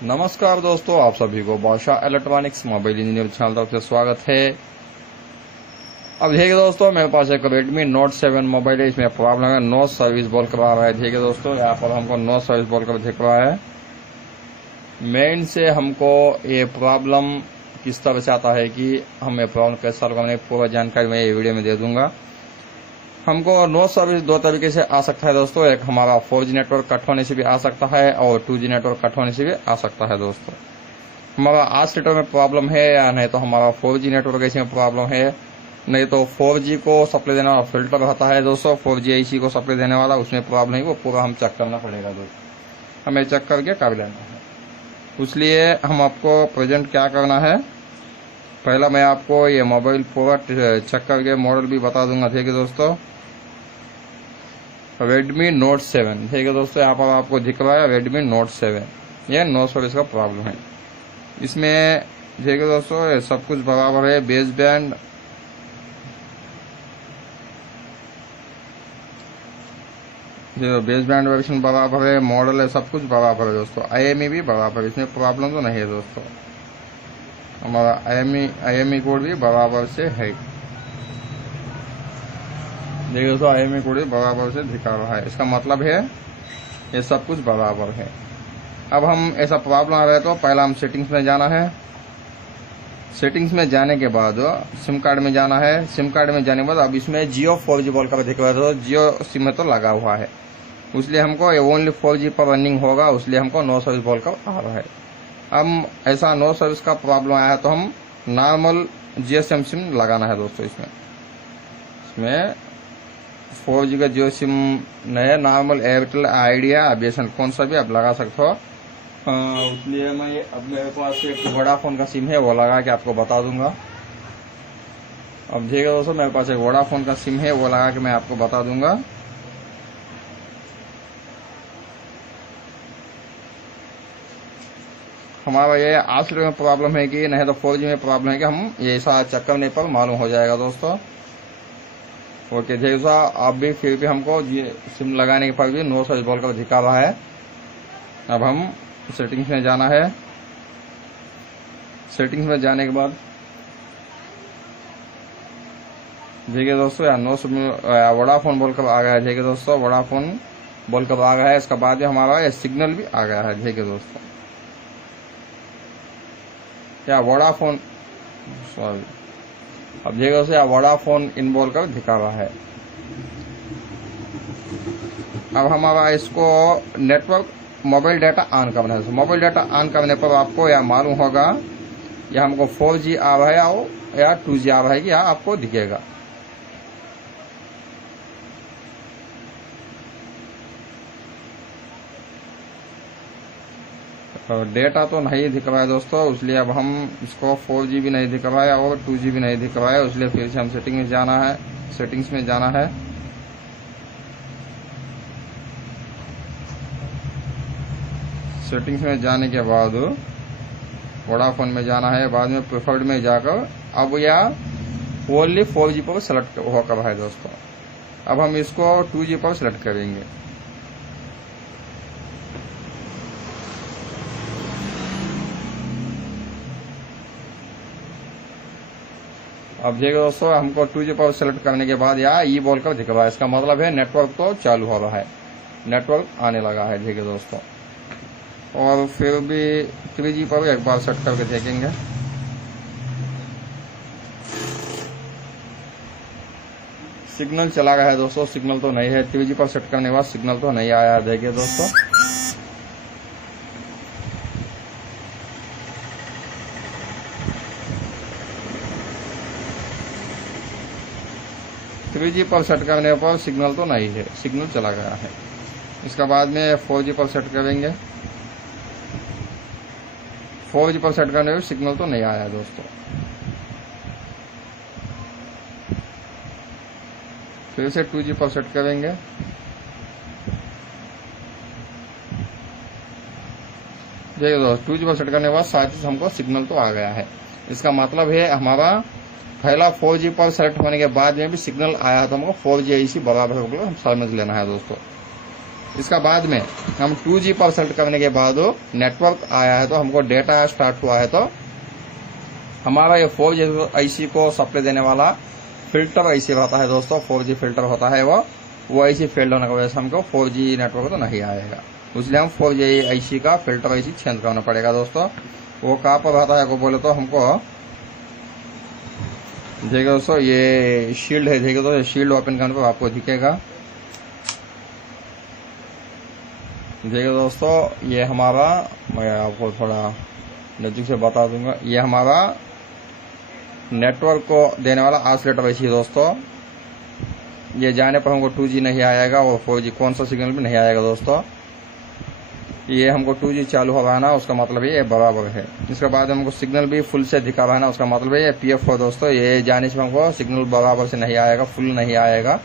नमस्कार दोस्तों, आप सभी को बादशाह इलेक्ट्रॉनिक्स मोबाइल इंजीनियर चैनल तरफ से स्वागत है। अब देखिए दोस्तों, मेरे पास एक Redmi Note 7 मोबाइल है। इसमें प्रॉब्लम है, नो सर्विस बोल कर आ रहा है। देखिए दोस्तों, यहाँ पर हमको नो सर्विस बोल कर दिख रहा है। मेन से हमको ये प्रॉब्लम किस तरह से आता है कि हमें प्रॉब्लम कैसे सॉल्व करने की पूरा जानकारी मैं ये वीडियो में दे दूंगा। हमको नो सर्विस दो तरीके से आ सकता है दोस्तों। एक हमारा 4G नेटवर्क कट होने से भी आ सकता है और 2G नेटवर्क कट होने से भी आ सकता है दोस्तों। हमारा ऑसिलेटर में प्रॉब्लम है या नहीं तो हमारा 4G नेटवर्क ऐसे में प्रॉब्लम है, नहीं तो 4G को सप्लाई देने वाला फिल्टर रहता है दोस्तों, 4G IC को सप्लाई देने वाला, उसमें प्रॉब्लम है, वो पूरा हम चेक करना पड़ेगा दोस्तों। हमें चेक करके कर लेना है। इसलिए हम आपको प्रेजेंट क्या करना है, पहला मैं आपको ये मोबाइल पूरा चेक करके मॉडल भी बता दूंगा। ठीक है दोस्तों, Redmi Note 7 ठीक है दोस्तों, यहाँ पर आपको दिख रहा है Redmi Note 7। ये नो सर्विस का प्रॉब्लम है। इसमें ठीक है दोस्तों, ये सब कुछ बराबर है। बेस बैंड जो बेस बैंड वर्जन बराबर है, मॉडल है, सब कुछ बराबर है दोस्तों। IME भी बराबर है, इसमें प्रॉब्लम तो नहीं है दोस्तों। हमारा IME कोड भी बराबर से है। देखिए दोस्तों, IME कोड भी बराबर से दिखा रहा है। इसका मतलब है ये सब कुछ बराबर है। अब हम ऐसा प्रॉब्लम आ रहा है तो पहला हम सेटिंग्स में जाना है। सेटिंग्स में जाने के बाद सिम कार्ड में जाना है। सिम कार्ड में जाने के बाद अब इसमें जियो 4G बोल कर दिख रहा है तो जियो सिम में तो लगा हुआ है, इसलिए हमको ये ओनली 4G पर रनिंग होगा, इसलिए हमको नो सर्विस बोल कर आ रहा है। हम ऐसा नो सर्विस का प्रॉब्लम आया है तो हम नॉर्मल GSM सिम लगाना है दोस्तों। इसमें 4G का जियो सिम नया नॉर्मल एयरटेल, आइडिया, BSNL कौन सा भी आप लगा सकते हो। इसलिए मैं अब मेरे पास एक वोडाफोन का सिम है, वो लगा के आपको बता दूंगा। अब ठीक है दोस्तों, मेरे पास एक वोडाफोन का सिम है, वो लगा के मैं आपको बता दूंगा। हमारा ये ऑसिलेटर में प्रॉब्लम है कि नहीं तो 4G में प्रॉब्लम है कि हम ये ऐसा चेक करने पर मालूम हो जाएगा दोस्तों। ओके, जैसा आप भी फिर भी हमको सिम लगाने के पर भी नो सर्विस बोल कर दिखा रहा है। अब हम सेटिंग्स में जाना है। सेटिंग्स में जाने के बाद देखिए दोस्तों, यहाँ नो वोडाफोन बोलकर आ गया है। ठीक है दोस्तों, वोडाफोन बोलकर आ गया है। इसके बाद हमारा ये सिग्नल भी आ गया है। ठीक है दोस्तों, क्या वोडाफोन सॉरी अब देखिए दोस्तों, यहाँ वोडाफोन इन बोलकर दिखा रहा है। अब हमारा इसको नेटवर्क मोबाइल डाटा ऑन करना है। मोबाइल डाटा ऑन करने पर आपको यह मालूम होगा या हमको 4G आ रहा है और या 2G आ रहा है कि यहाँ आपको दिखेगा। डेटा तो नहीं दिख रहा है दोस्तों, इसलिए अब हम इसको 4G भी नहीं दिख रहा है और 2G भी नहीं दिख रहा है, इसलिए फिर से हम सेटिंग में जाना है। सेटिंग्स में जाना है। सेटिंग्स में जाने के बाद वोडाफोन में जाना है, बाद में प्रेफर्ड में जाकर अब यह ओनली 4G पर सेलेक्ट होकर है दोस्तों। अब हम इसको 2G पर सेलेक्ट करेंगे। अब देखिए दोस्तों, हमको 2G पर सेलेक्ट करने के बाद यहाँ ई बोलकर दिख रहा है। इसका मतलब है नेटवर्क तो चालू हो रहा है, नेटवर्क आने लगा है। ठीक है दोस्तों, और फिर भी 3G पर एक बार सेट करके देखेंगे। सिग्नल चला गया है दोस्तों, सिग्नल तो नहीं है। 3G पर सेट करने के बाद सिग्नल तो नहीं आया है। देखिए दोस्तों, थ्री जी पर सेट करने पर सिग्नल तो नहीं है, सिग्नल चला गया है। इसके बाद में 4G पर सेट करेंगे। 4G पर सेट करने पर सिग्नल तो नहीं आया दोस्तों। फिर से 2G पर सेट करेंगे। देखिए दोस्तों, 2G पर सेट करने के बाद साथ ही हमको सिग्नल तो आ गया है। इसका मतलब है हमारा पहला 4G पर सेलेक्ट होने के बाद में भी सिग्नल आया तो हमको 4G IC बराबर हम समझ लेना है दोस्तों। इसका बाद में हम 2G पर सेलेक्ट करने के बाद नेटवर्क आया है तो हमको डेटा स्टार्ट हुआ है तो हमारा ये 4G आईसी को सप्लाई देने वाला फिल्टर आईसी रहता है दोस्तों, 4G फिल्टर होता है वो आईसी फेल्ड होने की वजह से हमको 4G नेटवर्क तो नहीं आएगा। इसलिए हम 4G आईसी का फिल्टर आईसी चेंज करना पड़ेगा दोस्तों। वो कहाँ पर रहता है को बोले तो हमको देखिए दोस्तों, ये शील्ड है, देखिए दोस्तों शील्ड ओपन करने पर आपको दिखेगा। देखिए दोस्तों ये हमारा, मैं आपको थोड़ा नजदीक से बता दूंगा, ये हमारा नेटवर्क को देने वाला ऑसिलेटर आईसी है दोस्तों। ये जाने पर हमको 2G नहीं आएगा और 4G कौन सा सिग्नल भी नहीं आएगा दोस्तों। ये हमको 2G चालू हो रहा है ना, उसका मतलब ये बराबर है। इसके बाद हमको सिग्नल भी फुल से दिखा रहा है ना, उसका मतलब ये PF हो दोस्तों। ये जाने से हमको सिग्नल बराबर से नहीं आएगा, फुल नहीं आएगा,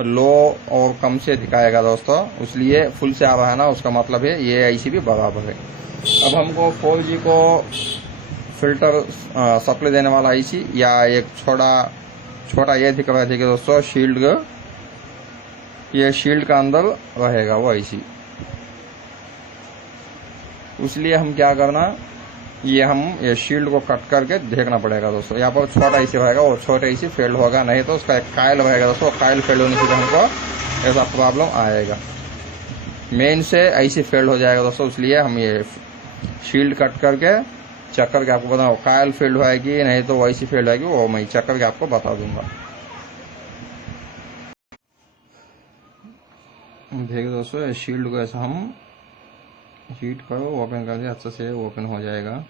लो और कम से दिखाएगा दोस्तों। इसलिए फुल से आ रहा है ना, उसका मतलब है ये आईसी भी बराबर है। अब हमको 4G को फिल्टर सप्लाई देने वाला आईसी या एक छोटा ये दिख रहा है, देखिए दोस्तों शील्ड, ये शील्ड का अंदर रहेगा वो आईसी। इसलिए हम क्या करना, ये शील्ड को कट करके देखना पड़ेगा दोस्तों। यहाँ पर छोटा आईसी रहेगा, वो छोटा आईसी फेल्ड होगा, नहीं तो उसका एक कायल रहेगा दोस्तों। कायल फेल्ड होने से हमको ऐसा प्रॉब्लम आएगा, मेन से आईसी फेल्ड हो जाएगा दोस्तों। इसलिए हम ये शील्ड कट करके चेक करके आपको बताऊँ कायल फेल्ड होगी, नहीं तो आईसी फेल्ड होगी, वो मैं चेक करके आपको बता दूंगा। देखिए दोस्तों शील्ड को ऐसा हम हीट करो, ओपन कर दिया, अच्छे से ओपन हो जाएगा।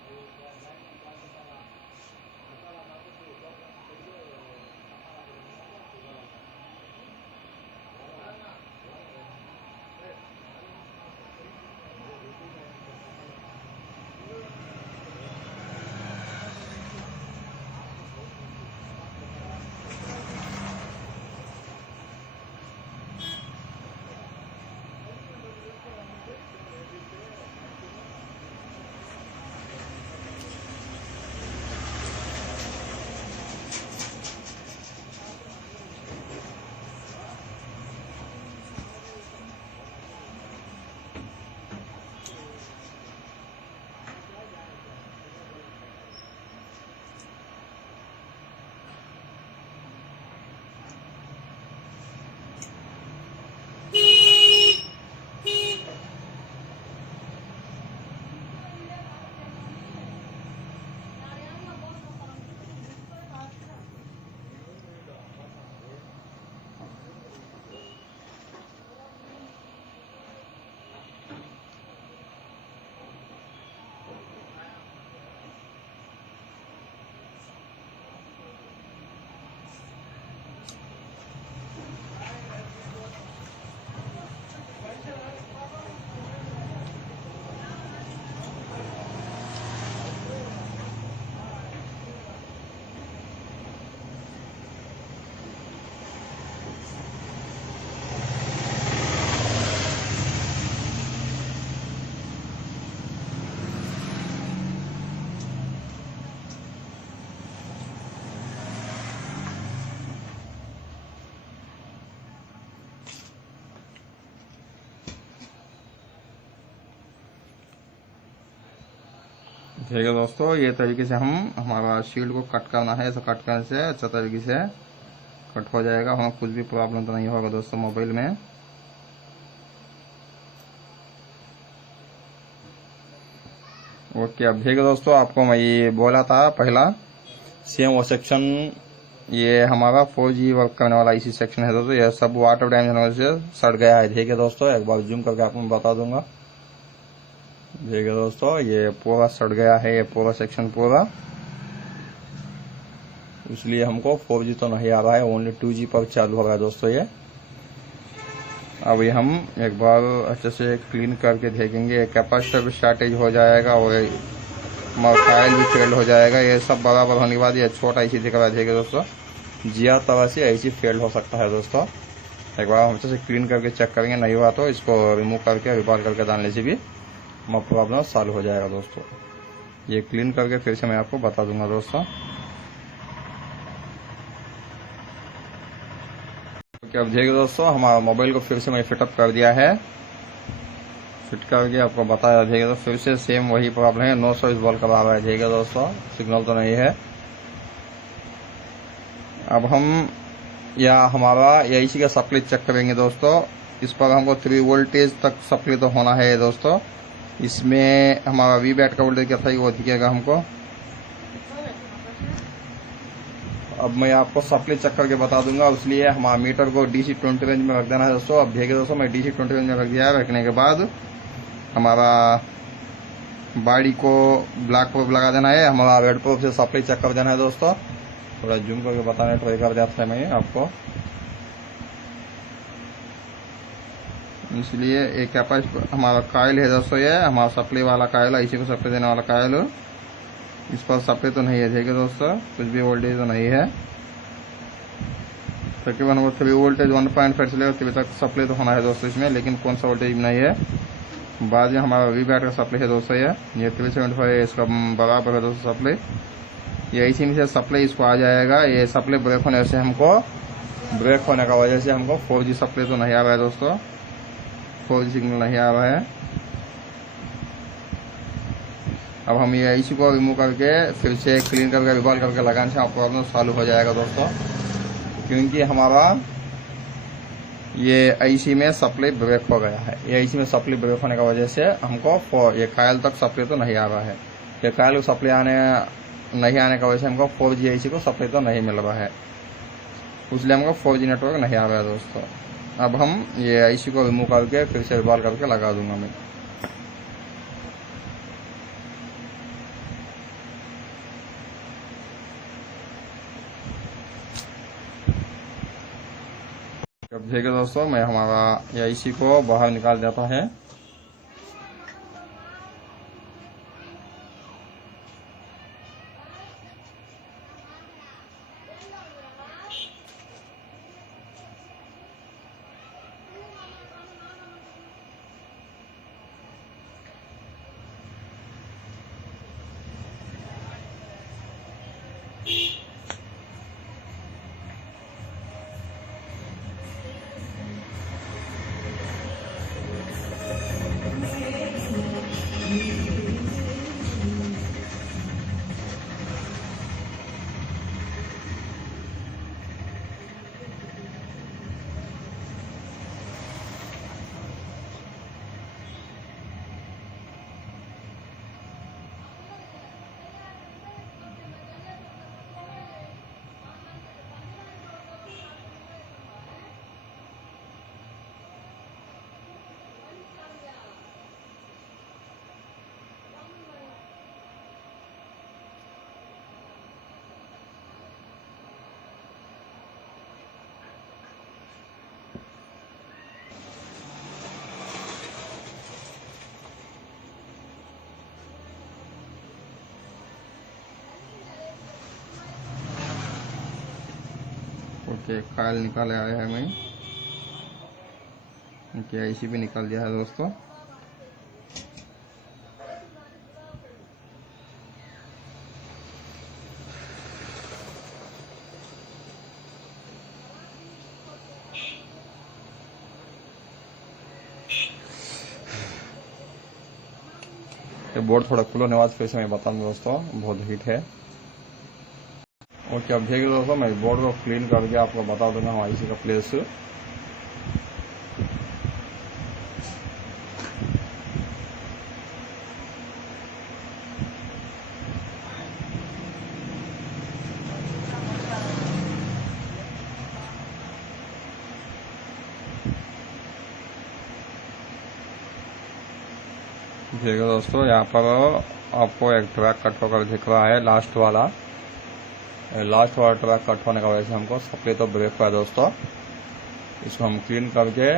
ठीक है दोस्तों, ये तरीके से हमारा शील्ड को कट करना है। ऐसा कट करने से अच्छा तरीके से कट हो जाएगा, हमें कुछ भी प्रॉब्लम तो नहीं होगा दोस्तों मोबाइल में। ओके, अब देखिए दोस्तों आपको मैं ये बोला था पहला सेम वो सेक्शन, ये हमारा 4G वर्क करने वाला इसी सेक्शन है दोस्तों। ये सब वाटर डैमेज होने से सड़ गया है। देखिए दोस्तों एक बार जूम करके आपको मैं बता दूंगा। देखिए दोस्तों ये पूरा सड़ गया है, ये पूरा सेक्शन पूरा। इसलिए हमको 4G तो नहीं आ रहा है, ओनली 2G पर चालू हो रहा है दोस्तों ये। अभी हम एक बार अच्छे से क्लीन करके देखेंगे। कैपेसिटर भी शॉर्टेज हो जाएगा और फाइल भी फेल्ड हो जाएगा। ये सब बराबर होने के बाद ये छोटा आईसी दिख रहा है। देखिए दोस्तों जिया तरह से आईसी फेल्ड हो सकता है दोस्तों। एक बार हम अच्छे से क्लीन करके चेक करेंगे, नहीं हुआ तो इसको रिमूव करके रिपेयर करके डालने से भी प्रॉब्लम सॉल्व हो जाएगा दोस्तों। ये क्लीन करके फिर से मैं आपको बता दूंगा दोस्तों। अब देखिए दोस्तों, हमारा मोबाइल को फिर से मैं फिटअप कर दिया है। फिट करके आपको बताया देखिए, तो फिर से सेम वही प्रॉब्लम है, नो सर्विस बॉल का रहा है। देखिए दोस्तों, सिग्नल तो नहीं है। अब हम या हमारा एसी का सप्लाई चेक करेंगे दोस्तों। इस पर हमको 3 वोल्टेज तक सप्लाई तो होना है दोस्तों। इसमें हमारा वी बैट का वोल्टेज क्या था वो दिखेगा हमको। अब मैं आपको सप्लाई चेक करके बता दूंगा, इसलिए हमारा मीटर को DC 20 रेंज में रख देना है दोस्तों। अब देखिए दोस्तों, मैं DC 20 रेंज में रख दिया है। रखने के बाद हमारा बॉडी को ब्लैक प्रोब लगा देना है, हमारा रेड प्रोब से सप्लाई चेक कर देना है दोस्तों। थोड़ा जूम करके बताने ट्राई कर देता है मैं आपको। इसलिए एक कैपेसिटर हमारा कायल है दोस्तों, ये हमारा सप्लाई वाला कायल है, इसी को सप्लाई देने वाला कायल। इस पर सप्लाई तो नहीं है देखिए दोस्तों, कुछ भी वोल्टेज तो नहीं है। तकरीबन वो 3 वोल्टेज 1.5 से लेकर 3 तक सप्लाई तो होना है दोस्तों इसमें, लेकिन कौन सा वोल्टेज नहीं है। बाद में हमारा वी बैट का सप्लाई है दोस्तों, ये 375 है, इसका बराबर है दोस्तों सप्लाई। ये इसी में से सप्लाई इसको आ जाएगा। ये सप्लाई ब्रेक होने से हमको, ब्रेक होने का वजह से हमको 4G सप्लाई तो नहीं आ रहा है दोस्तों, 4G सिग्नल नहीं आ रहा है। अब हम ये आईसी को रिमूव करके फिर से क्लीन करके रिवॉल्व करके लगाने से प्रॉब्लम सॉल्व हो जाएगा दोस्तों। क्योंकि हमारा ये आईसी में सप्लाई ब्रेक हो गया है। ये आईसी में सप्लाई ब्रेक होने की वजह से हमको ये कायल तक सप्लाई तो नहीं आ रहा है। ये कायल को सप्लाई नहीं आने की वजह से हमको 4G आईसी को सप्लाई तो नहीं मिल रहा है, इसलिए हमको 4G नेटवर्क नहीं आ रहा है दोस्तों। अब हम ये आईसी को रिमूव करके फिर से रिवॉल्व करके लगा दूंगा मैं। अब देखिए दोस्तों, मैं हमारा ये आईसी को बाहर निकाल देता है। ओके, कायल निकाले आया है मैं। ओके, आईसी भी निकाल दिया है दोस्तों। ये बोर्ड थोड़ा खुला नवाज फिर से मैं बताऊंगा दोस्तों, बहुत हीट है। ओके, अब देखिए दोस्तों, मैं बोर्ड को क्लीन करके आपको बता दूंगा हमारी आईसी का प्लेस। देखिए दोस्तों, यहाँ पर आपको एक ट्रैक कट होकर दिख रहा है, लास्ट वाला ट्रैक कट होने की वजह से हमको सप्लाई तो ब्रेक हुआ है दोस्तों। इसको हम क्लीन करके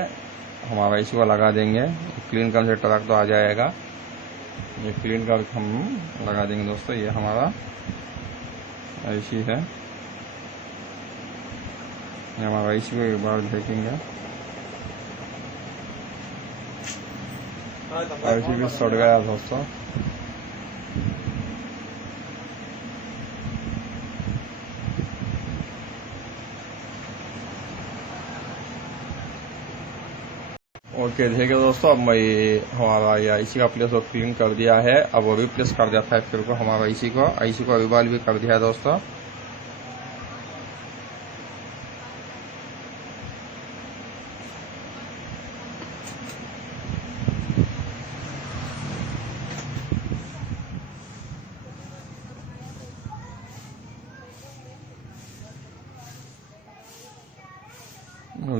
हमारा इसी को लगा देंगे। क्लीन करने से ट्रैक तो आ जाएगा। ये क्लीन करके हम लगा देंगे दोस्तों। ये हमारा आईसी है, ये हमारा आईसी को एक बार देखेंगे। आईसी भी सड़ गया दोस्तों। ओके देखिए दोस्तों, अब मैं हमारा ये आईसी का प्लेस को क्लीन कर दिया है। अब वो भी प्लेस कर दिया था फिर को हमारा आईसी को रिवॉल्व भी कर दिया है दोस्तों।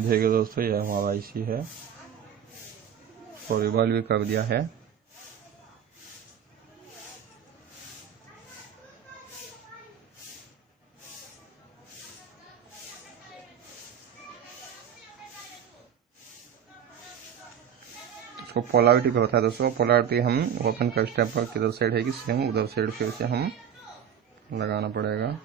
देखिए दोस्तों, ये हमारा आईसी है, तो रिवॉल्व भी कर दिया है। इसको पोलैरिटी पे होता है दोस्तों। पोलैरिटी हम ओपन का स्टेप पर किधर साइड है कि सेम उधर साइड फिर से हम लगाना पड़ेगा।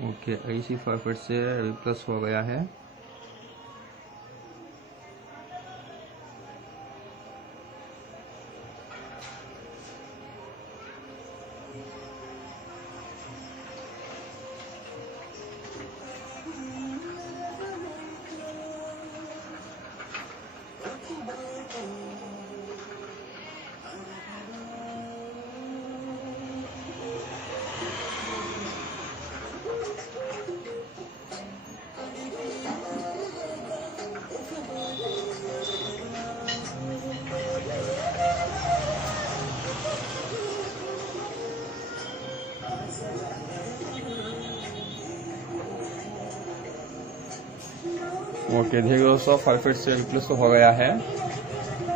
ओके, आईसी फटाफट से रिप्लेस हो गया है। ओके देखिए दोस्तों, परफेक्ट से रिप्लेस तो हो गया है।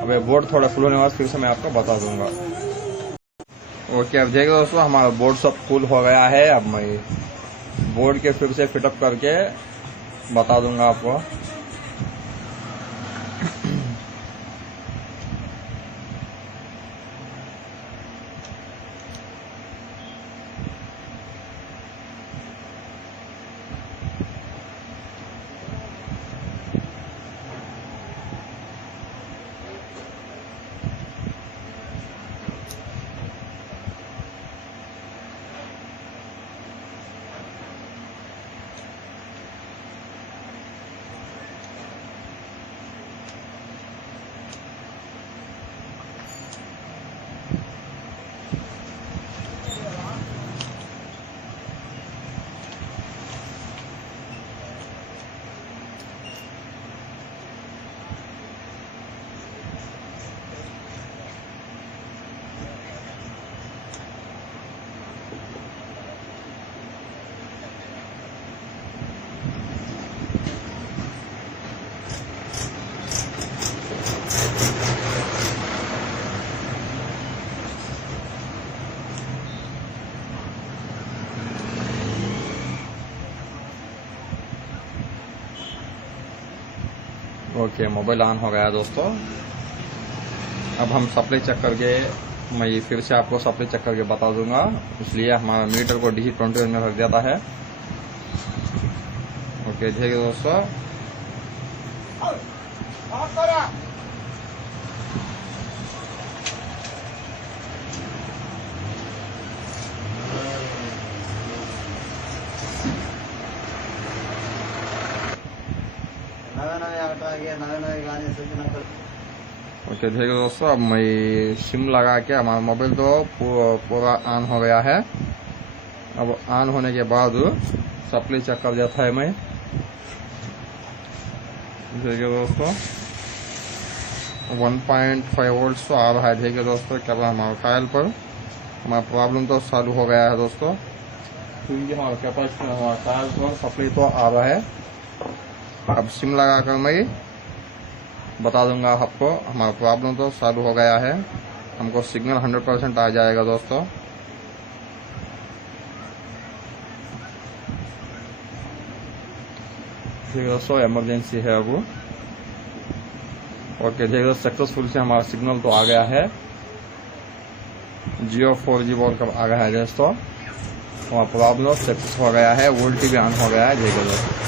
अब ये बोर्ड थोड़ा फुल होने के बाद फिर से मैं आपको बता दूंगा। ओके, अब देखिए दोस्तों, हमारा बोर्ड सब फुल हो गया है। अब मैं बोर्ड के फिर से फिटअप करके बता दूंगा आपको। ओके, मोबाइल ऑन हो गया दोस्तों। अब हम सप्लाई चेक करके मैं ये फिर से आपको सप्लाई चेक करके बता दूंगा, इसलिए हमारा मीटर को DC 21 में रख देता है। ओके ठीक है दोस्तों, ओके ठीक है दोस्तों, अब मैं सिम लगा के हमारा मोबाइल तो पूरा ऑन हो गया है। अब ऑन होने के बाद सप्लाई चेक कर दिया था मैं। ठीक है दोस्तों, 1.5 वोल्ट तो आ रहा है। ठीक है दोस्तों, क्या हमारे फाइल पर हमारा प्रॉब्लम तो चालू हो गया है दोस्तों, क्योंकि हमारे कैपेसिटी हमारे फाइल पर सप्लाई तो आ रहा है। अब सिम लगाकर मैं बता दूंगा आपको, हमारा प्रॉब्लम तो चालू हो गया है, हमको सिग्नल 100% आ जाएगा दोस्तों। ठीक है दोस्तों, इमरजेंसी है अब। ओके ठीक है, सक्सेसफुल से हमारा सिग्नल तो आ गया है, जियो 4G बोल कर आ गया है दोस्तों। हमारा प्रॉब्लम सक्सेस हो गया है, वोल्टी भी ऑन हो गया है। ठीक है दोस्तों,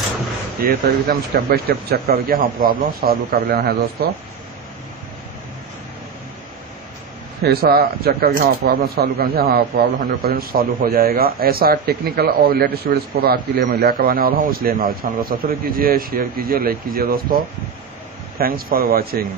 ये तरीके से हम स्टेप बाय स्टेप चेक करके हम प्रॉब्लम सॉल्व कर लेना है दोस्तों। ऐसा चेक करके हमारा प्रॉब्लम सॉल्व करने से हमारा प्रॉब्लम 100% सॉल्व हो जाएगा। ऐसा टेक्निकल और लेटेस्ट वीडियोस को आपके लिए मैं लेकर आने वाला हूँ, इसलिए हमारे चैनल को सब्सक्राइब कीजिए, शेयर कीजिए, लाइक कीजिए दोस्तों। Thanks for watching.